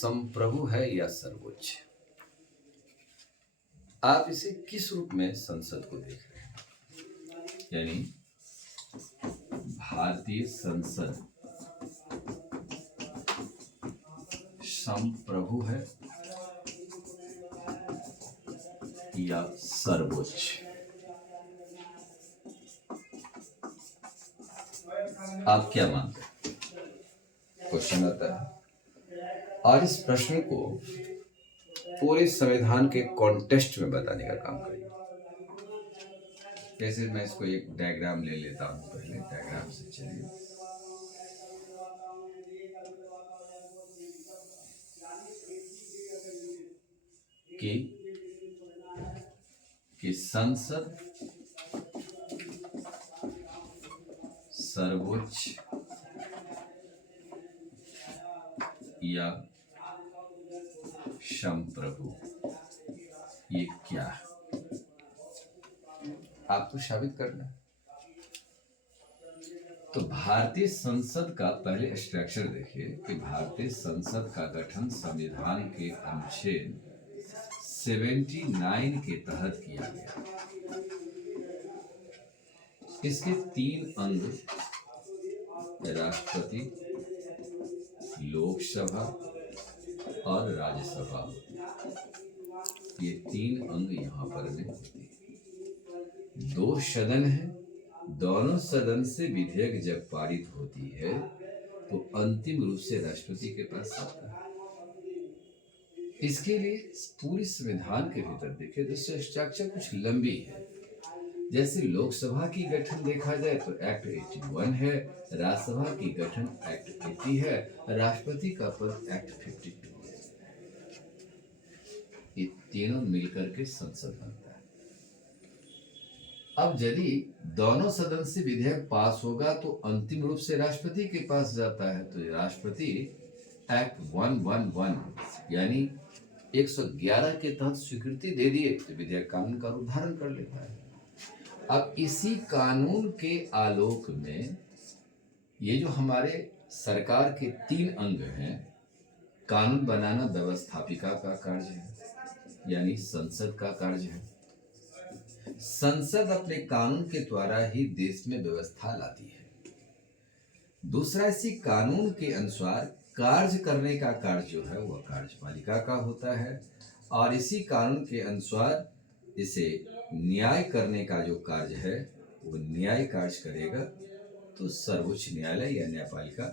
संप्रभु है या सर्वोच्च? आप इसे किस रूप में संसद को देख रहे हैं? यानी भारतीय संसद संप्रभु है या सर्वोच्च? आप क्या मानते हैं? क्वेश्चन आता है और इस प्रश्न को पूरे संविधान के कॉन्टेक्स्ट में बताने का काम करिए। जैसे मैं इसको एक डायग्राम ले लेता हूं, पहले डायग्राम से चलिए। कि संसद सर्वोच्च या संप्रभु, ये क्या है? आपको साबित करना है। तो भारतीय संसद का पहले स्ट्रक्चर देखिए कि भारतीय संसद का गठन संविधान के अनुच्छेद 79 के तहत किया गया। इसके 3 अंग, राष्ट्रपति, लोकसभा और राज्यसभा, ये 3 अंग यहाँ पर में होते हैं। 2 सदन है, दोनों सदन से विधेयक जब पारित होती है तो अंतिम रूप से राष्ट्रपति के पास आता है। इसके लिए पूरी संविधान के भीतर देखिए तो स्ट्रक्चर कुछ लंबी है। जैसे लोकसभा की गठन देखा जाए तो एक्ट 81 है, राज्यसभा की गठन एक्ट 80 है, राष्ट्रपति का पद एक्ट 52 है। ये तीनों मिलकर के संसद बनता है। अब यदि दोनों सदन से विधेयक पास होगा तो अंतिम रूप से राष्ट्रपति के पास जाता है। तो राष्ट्रपति एक्ट 111 यानी 111 के तहत स्वीकृति दे दिए तो विधेयक कानून का रूप धारण कर लेता है। अब इसी कानून के आलोक में ये जो हमारे सरकार के 3 अंग हैं, कानून बनाना व्यवस्थापिका का कार्य है, यानी संसद का कार्य है। संसद अपने कानून के द्वारा ही देश में व्यवस्था लाती है। दूसरा, इसी कानून के अनुसार कार्य करने का कार्य जो है वह कार्यपालिका का होता है और इसी कानून के अनुसार इसे न्याय करने का जो कार्य है वो न्याय कार्य करेगा तो सर्वोच्च न्यायालय या न्यायपालिका,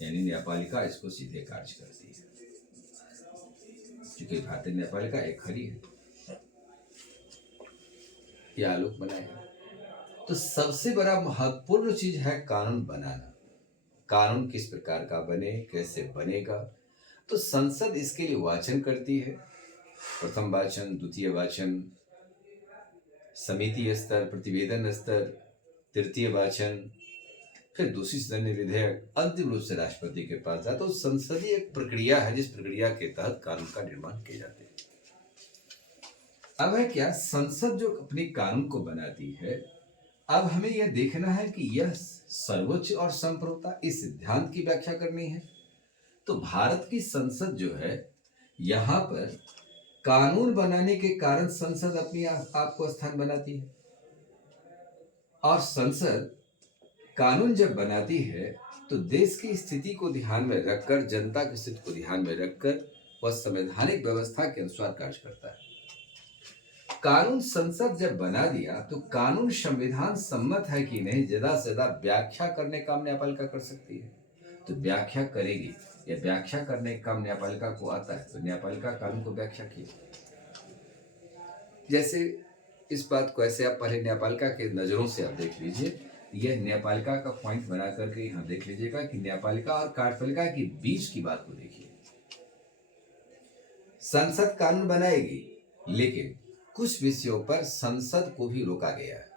यानी न्यायपालिका इसको सीधे कार्य करती है। क्योंकि भारतीय न्यायपालिका एक खड़ी है, ये आलोक बनाएगा। तो सबसे बड़ा महत्वपूर्ण चीज है कानून बनाना। कानून किस प्रकार का बने, कैसे बनेगा, तो संसद इसके लिए वाचन करती है। प्रथम वाचन, द्वितीय वाचन, समिति स्तर, प्रतिवेदन स्तर, तृतीय वाचन, फिर दूसरी सदन विधेयक, अंतिम रूप से राष्ट्रपति के पास जाता है। तो संसदीय एक प्रक्रिया है जिस प्रक्रिया के तहत कानून का निर्माण किया जाता है। अब है क्या, संसद जो अपने कानून को बनाती है, अब हमें यह देखना है कि यह सर्वोच्च और संप्रभुता इस सिद्धांत की व्याख्या करनी है। तो भारत की संसद जो है, यहाँ पर कानून बनाने के कारण संसद अपनी आप को स्थान बनाती है और संसद कानून जब बनाती है तो देश की स्थिति को ध्यान में रखकर, जनता की स्थिति को ध्यान में रखकर वह संवैधानिक व्यवस्था के अनुसार कार्य करता है। कानून संसद जब बना दिया तो कानून संविधान सम्मत है कि नहीं, ज्यादा से ज्यादा व्याख्या करने का काम न्यायपालिका कर सकती है, तो व्याख्या करेगी। या व्याख्या करने का काम न्यायपालिका को आता है तो न्यायपालिका कानून को व्याख्या की। जैसे इस बात को ऐसे आप पहले न्यायपालिका के नजरों से आप देख लीजिए। यह न्यायपालिका का पॉइंट बना करके यहाँ देख लीजिएगा कि न्यायपालिका और कार्यपालिका के बीच की बात को देखिए। संसद कानून बनाएगी लेकिन कुछ विषयों पर संसद को भी रोका गया है।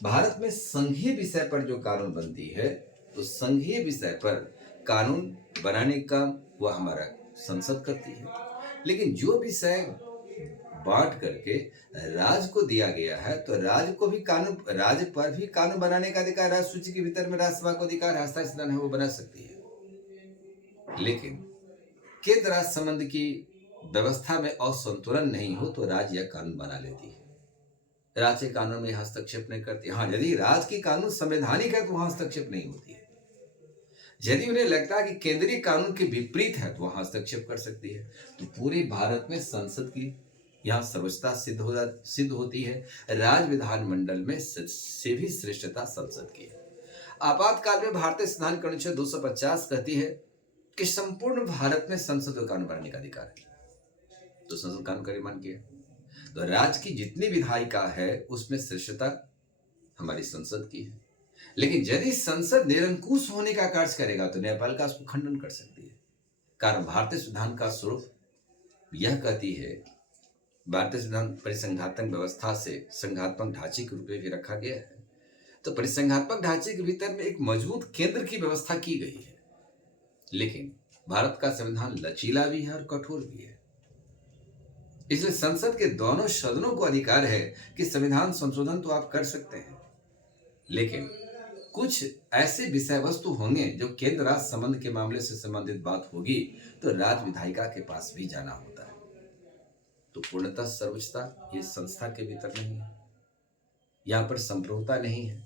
भारत में संघीय विषय पर जो कानून बनती है तो संघीय विषय पर कानून बनाने का वह हमारा संसद करती है, लेकिन जो विषय बांट करके राज्य को दिया गया है तो राज्य को भी कानून, राज्य पर भी कानून बनाने का अधिकार, राज्य सूची के भीतर में राज्यसभा को अधिकार है, स्थायी सदन है वो बना सकती है। लेकिन केंद्र राज्य संबंध की व्यवस्था में असंतुलन नहीं हो तो राज्य यह कानून बना लेती है। राज्य कानून में हस्तक्षेप नहीं करती। हाँ, यदि राज्य की कानून संवैधानिक है तो वहां हस्तक्षेप नहीं होती है। यदि उन्हें लगता है कि केंद्रीय कानून के विपरीत है तो वहां हस्तक्षेप कर सकती है। तो पूरे भारत में संसद की यहाँ सर्वोच्चता सिद्ध होती है। राज्य विधानमंडल में से भी श्रेष्ठता संसद की है। आपातकाल में भारतीय संविधान की अनुच्छेद 250 कहती है कि संपूर्ण भारत में संसद को कानून बनाने का अधिकार है। तो संसद कानून का निर्माण किया। तो राज्य की जितनी विधायिका है उसमें श्रेष्ठता हमारी संसद की है। लेकिन यदि संसद निरंकुश होने का कार्य करेगा तो न्यायपालिका उसको खंडन कर सकती है। कारण भारतीय संविधान का स्वरूप यह कहती है, भारतीय संविधान परिसंघात्मक व्यवस्था से संघात्मक ढांचे के रूप में भी रखा गया है। तो परिसंघात्मक ढांचे के भीतर में एक मजबूत केंद्र की व्यवस्था की गई है। लेकिन भारत का संविधान लचीला भी है और कठोर भी है। इसलिए संसद के दोनों सदनों को अधिकार है कि संविधान संशोधन तो आप कर सकते हैं, लेकिन कुछ ऐसे विषय वस्तु होंगे जो केंद्र राज्य संबंध के मामले से संबंधित बात होगी तो राज्य विधायिका के पास भी जाना होता है। तो पूर्णतः सर्वोच्चता ये संस्था के भीतर नहीं है। यहां पर संप्रभुता नहीं है।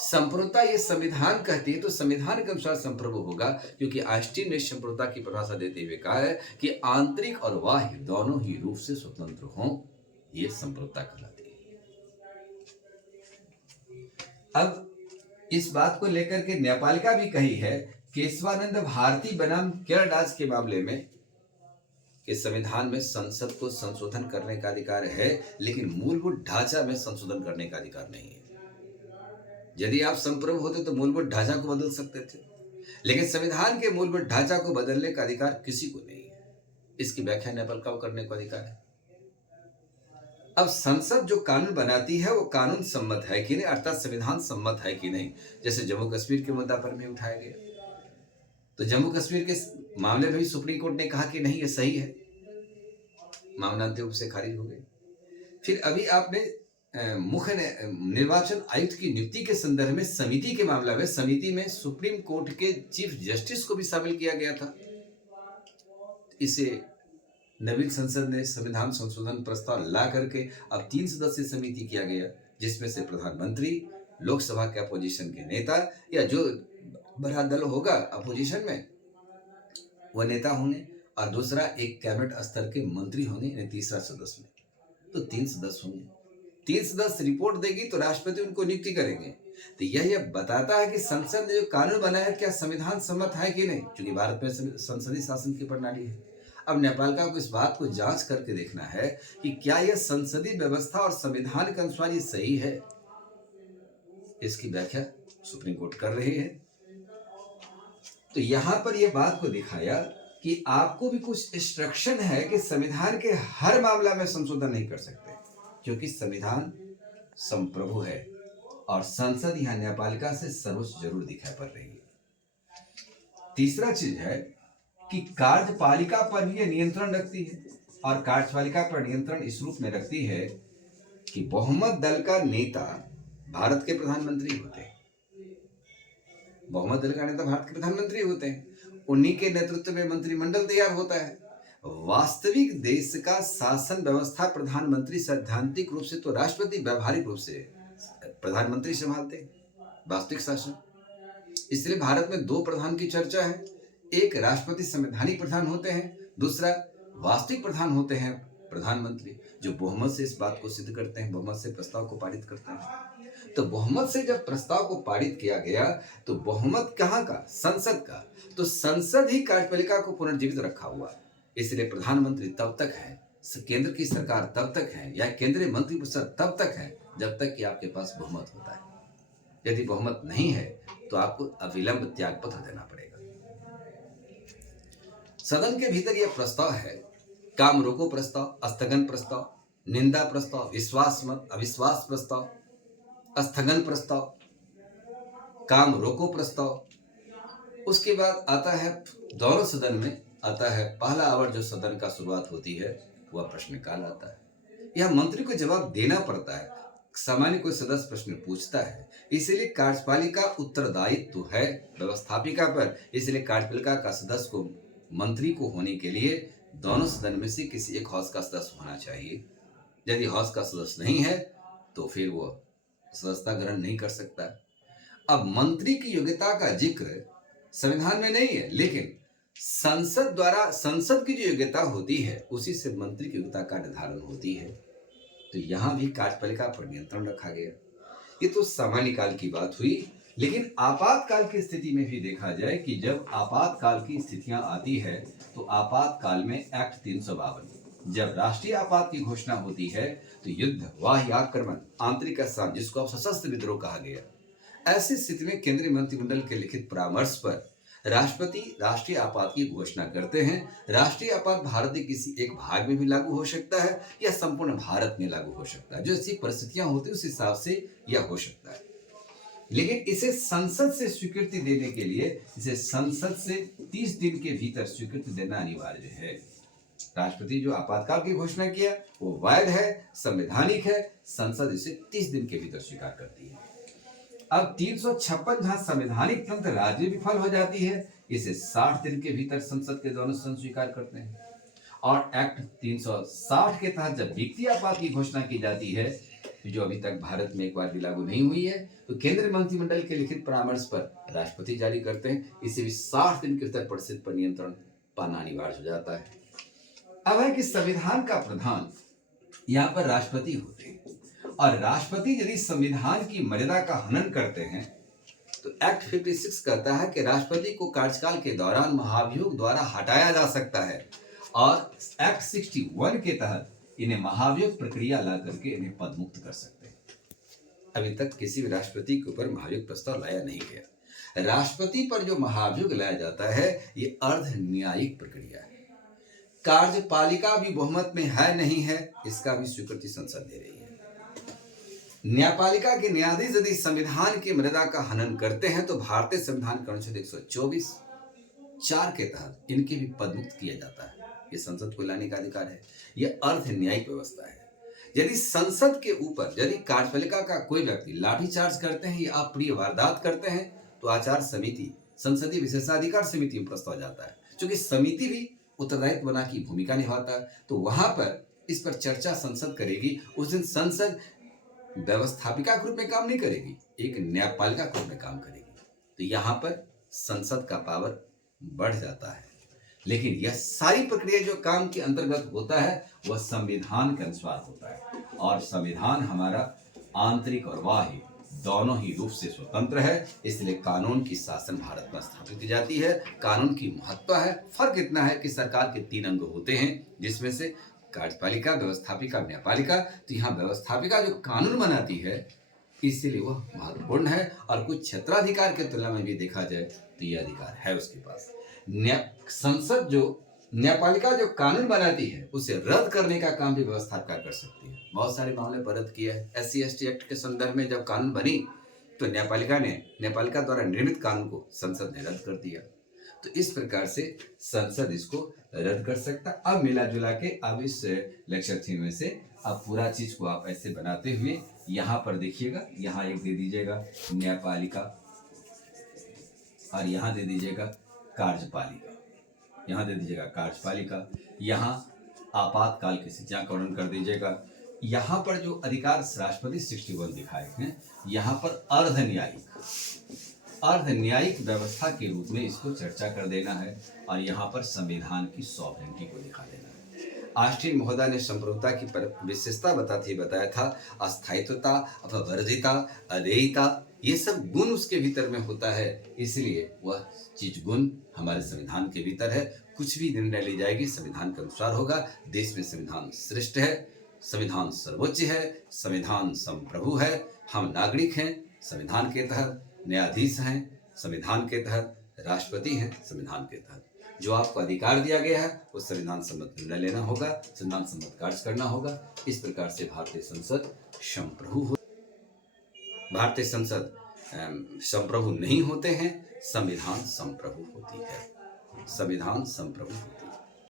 संप्रभुता ये संविधान कहती है तो संविधान के अनुसार संप्रभु होगा, क्योंकि आइंस्टीन ने संप्रभुता की परिभाषा देते हुए कहा है कि आंतरिक और बाह्य दोनों ही रूप से स्वतंत्र हों, ये संप्रभुता कहलाती है। अब इस बात को लेकर के न्यायपालिका भी कही है केशवानंद भारती बनाम केरल राज्य के मामले में कि संविधान में संसद को संशोधन करने का अधिकार है, लेकिन मूलभूत ढांचा में संशोधन करने का अधिकार नहीं है। यदि आप संप्रभु होते तो मूलभूत ढांचा को बदल सकते थे, लेकिन संविधान के मूलभूत ढांचा को बदलने का अधिकार किसी को नहीं है। इसकी व्याख्या न्यायपालिका को करने का अधिकार है। अब संसद जो कानून बनाती है वो कानून सम्मत है कि नहीं, अर्थात संविधान सम्मत है कि नहीं। जैसे जम्मू कश्मीर के मुद्दा पर भी उठाया गया, तो जम्मू कश्मीर के मामले में भी सुप्रीम कोर्ट ने कहा कि नहीं ये सही है, मामला अंतिम रूप से खारिज हो गई। फिर अभी आपने मुख्य निर्वाचन आयुक्त की नियुक्ति के संदर्भ में समिति के मामला में समिति में सुप्रीम कोर्ट के चीफ जस्टिस को भी शामिल किया गया था। इसे नवीन संसद ने संविधान संशोधन प्रस्ताव ला करके अब 3 सदस्यीय समिति किया गया, जिसमें से प्रधानमंत्री, लोकसभा के अपोजिशन के नेता या जो बड़ा दल होगा अपोजिशन में वह नेता होंगे, और दूसरा एक कैबिनेट स्तर के मंत्री होंगे, यानी तीसरा सदस्य में। तो 3 सदस्य होंगे। 3 सदस्य रिपोर्ट देगी तो राष्ट्रपति उनको नियुक्ति करेंगे। तो यह बताता है कि संसद ने जो कानून बनाया क्या संविधान सम्मत है कि नहीं, क्योंकि भारत में संसदीय शासन की प्रणाली है। अब न्यायपालिका को इस बात को जांच करके देखना है कि क्या यह संसदीय व्यवस्था और संविधान के अनुसार ये सही है। इसकी व्याख्या सुप्रीम कोर्ट कर रही है। तो यहां पर यह बात को दिखाया कि आपको भी कुछ इंस्ट्रक्शन है कि संविधान के हर मामला में संशोधन नहीं कर सकते, क्योंकि संविधान संप्रभु है और संसद यहां न्यायपालिका से सर्वोच्च जरूर दिखाई पड़ रही है। तीसरा चीज है कि कार्यपालिका पर भी यह नियंत्रण रखती है, और कार्यपालिका पर नियंत्रण इस रूप में रखती है कि बहुमत दल का नेता भारत के प्रधानमंत्री होते हैं। बहुमत दल का नेता भारत के प्रधानमंत्री होते हैं, उन्हीं के नेतृत्व में मंत्रिमंडल तैयार होता है। वास्तविक देश का शासन व्यवस्था प्रधानमंत्री सैद्धांतिक रूप से तो राष्ट्रपति व्यावहारिक रूप से प्रधानमंत्री संभालते हैं वास्तविक शासन। इसलिए भारत में 2 प्रधान की चर्चा है। एक राष्ट्रपति संवैधानिक प्रधान होते हैं, दूसरा वास्तविक प्रधान होते हैं प्रधानमंत्री, जो बहुमत से इस बात को सिद्ध करते हैं, बहुमत से प्रस्ताव को पारित करते हैं। तो बहुमत से जब प्रस्ताव को पारित किया गया तो बहुमत कहाँ का, संसद का। तो संसद ही कार्यपालिका को पुनर्जीवित रखा हुआ है। इसलिए प्रधानमंत्री तब तक है, केंद्र की सरकार तब तक है, या केंद्रीय मंत्रिपरिषद तब तक है जब तक कि आपके पास बहुमत होता है। यदि बहुमत नहीं है तो आपको अविलंब त्यागपत्र देना पड़ेगा। सदन के भीतर यह प्रस्ताव है, काम रोको प्रस्ताव, स्थगन प्रस्ताव, निंदा प्रस्ताव, विश्वास मत अविश्वास प्रस्ताव, स्थगन प्रस्ताव, काम रोको प्रस्ताव। उसके बाद आता है दोनों सदन में आता है पहला आवर, जो सदन का शुरुआत होती है वह प्रश्नकाल आता है। यह मंत्री को जवाब देना पड़ता है। सामान्य कोई सदस्य प्रश्न पूछता है, इसलिए कार्यपालिका उत्तरदायित्व है व्यवस्थापिका पर। इसलिए कार्यपालिका का सदस्य को मंत्री को होने के लिए दोनों सदन में से किसी एक हाउस का सदस्य होना चाहिए। यदि हाउस का सदस्य नहीं है तो फिर वो सदस्यता ग्रहण नहीं कर सकता। अब मंत्री की योग्यता का जिक्र संविधान में नहीं है, लेकिन संसद द्वारा संसद की जो योग्यता होती है उसी से मंत्री की योग्यता का निर्धारण होती है। तो यहां भी कार्यपालिका पर नियंत्रण रखा गया। ये तो सामान्य काल की बात हुई, लेकिन आपातकाल की स्थिति में भी देखा जाए कि जब आपातकाल की स्थितियां आती है तो आपातकाल में एक्ट 352, जब राष्ट्रीय आपात की घोषणा होती है तो युद्ध, बाह्य आक्रमण, आंतरिक असंतोष, जिसको अब सशस्त्र विद्रोह कहा गया, ऐसी स्थिति में केंद्रीय मंत्रिमंडल के लिखित परामर्श पर राष्ट्रपति राष्ट्रीय आपात की घोषणा करते हैं। राष्ट्रीय आपात भारत के किसी एक भाग में भी लागू हो सकता है या संपूर्ण भारत में लागू हो सकता है। जो ऐसी परिस्थितियां होती है उस हिसाब से यह हो सकता है, लेकिन इसे संसद से स्वीकृति देने के लिए इसे संसद से 30 दिन के भीतर स्वीकृति देना अनिवार्य है। राष्ट्रपति जो आपातकाल की घोषणा किया वो वैध है, संवैधानिक है, संसद इसे 30 दिन के भीतर स्वीकार करती है। अब 356 जहां संवैधानिक तंत्र राज्य विफल हो जाती है, इसे 60 दिन के भीतर संसद के दोनों सदन स्वीकार करते हैं। और एक्ट 360 के तहत जब व्यक्ति आपात की घोषणा की जाती है, जो अभी तक भारत में एक बार भी लागू नहीं हुई है, तो केंद्रीय मंत्रिमंडल के लिखित परामर्श पर राष्ट्रपति जारी करते हैं। इसे भी 60 दिन के भीतर परिषद पर नियंत्रण पाना अनिवार्य हो जाता है। अब है कि संविधान का प्रधान यहाँ पर राष्ट्रपति होते हैं, और राष्ट्रपति यदि संविधान की मर्यादा का हनन करते हैं तो एक्ट 56 कहता है कि राष्ट्रपति को कार्यकाल के दौरान महाभियोग द्वारा हटाया जा सकता है, और एक्ट 61 के तहत इन्हें महाभियोग प्रक्रिया ला करके इन्हें पदमुक्त कर सकते हैं। अभी तक किसी भी राष्ट्रपति के ऊपर महाभियोग प्रस्ताव लाया नहीं गया। राष्ट्रपति पर जो महाभियोग लाया जाता है ये अर्ध न्यायिक प्रक्रिया है। कार्यपालिका भी बहुमत में है नहीं है, इसका भी स्वीकृति संसद दे रही है। न्यायपालिका के न्यायाधीश यदि संविधान की मर्यादा का हनन करते हैं तो भारतीय संविधान के अनुच्छेद 124(4) के तहत इनके भी पदमुक्त किया जाता है। ये संसद को लाने का अधिकार है। यह अर्ध न्यायिक व्यवस्था है। यदि संसद के ऊपर यदि कार्यपालिका का कोई व्यक्ति लाठीचार्ज करते हैं या अप्रिय वारदात करते हैं तो आचार समिति, संसदीय विशेषाधिकार समिति में प्रस्ताव जाता है। क्योंकि समिति भी उत्तरदायित्व बना की भूमिका निभाता है, तो वहां पर इस पर चर्चा संसद करेगी। उस दिन संसद व्यवस्थापिका के रूप में काम नहीं करेगी, एक न्यायपालिका के रूप में काम करेगी। तो यहाँ पर संसद का पावर बढ़ जाता है। लेकिन यह सारी प्रक्रिया जो काम के अंतर्गत होता है वह संविधान के अनुसार होता है, और संविधान हमारा आंतरिक और बाह्य दोनों ही रूप से स्वतंत्र है। इसलिए कानून की शासन भारत में स्थापित की जाती है। कानून की महत्व है। फर्क इतना है कि सरकार के 3 अंग होते हैं, जिसमें से कार्यपालिका, व्यवस्थापिका, न्यायपालिका। तो यहाँ व्यवस्थापिका जो कानून बनाती है इसीलिए वह महत्वपूर्ण है, और कुछ क्षेत्राधिकार के तुलना में भी देखा जाए तो यह अधिकार है उसके पास। संसद जो न्यायपालिका जो कानून बनाती है उसे रद्द करने का काम भी व्यवस्थापिका कर सकती है। बहुत सारे मामले पर रद्द किया है। SC/ST एक्ट के संदर्भ में जब कानून बनी तो न्यायपालिका द्वारा निर्मित कानून को संसद ने रद्द कर दिया। तो इस प्रकार से संसद इसको रद्द कर सकता। अब मिला जुला के अब इस लेक्चर थीम में से अब पूरा चीज को आप ऐसे बनाते हुए यहाँ पर देखिएगा, यहाँ एक दे दीजिएगा न्यायपालिका और यहाँ दे दीजिएगा कार्यपालिका, यहाँ दे दीजिएगा कार्यपालिका, यहाँ आपातकाल की स्थितियां का वर्णन कर दीजिएगा। यहाँ पर जो अधिकार राष्ट्रपति 61 दिखाए हैं, यहाँ पर अर्ध न्यायिक व्यवस्था के रूप में इसको चर्चा कर देना है, और यहाँ पर संविधान की सॉवरेनिटी को दिखा देना है। ऑस्टिन महोदय ने संप्रभुता की विशेषता बताया था, अस्थायित्वता, अपवर्जिता, अदेयता, ये सब गुण उसके भीतर में होता है। इसलिए वह चीज गुण हमारे संविधान के भीतर है। कुछ भी निर्णय ली जाएगी संविधान के अनुसार होगा। देश में संविधान श्रेष्ठ है, संविधान सर्वोच्च है, संविधान संप्रभु है। हम नागरिक हैं, संविधान के तहत न्यायाधीश हैं, संविधान के तहत राष्ट्रपति हैं, संविधान के तहत जो आपको अधिकार दिया गया है वो संविधान सम्मत निर्णय लेना होगा, संविधान सम्मत कार्य करना होगा। इस प्रकार से भारतीय संसद संप्रभु हो। भारतीय संसद संप्रभु नहीं होते हैं, संविधान संप्रभु होती है। संविधान संप्रभु होती है।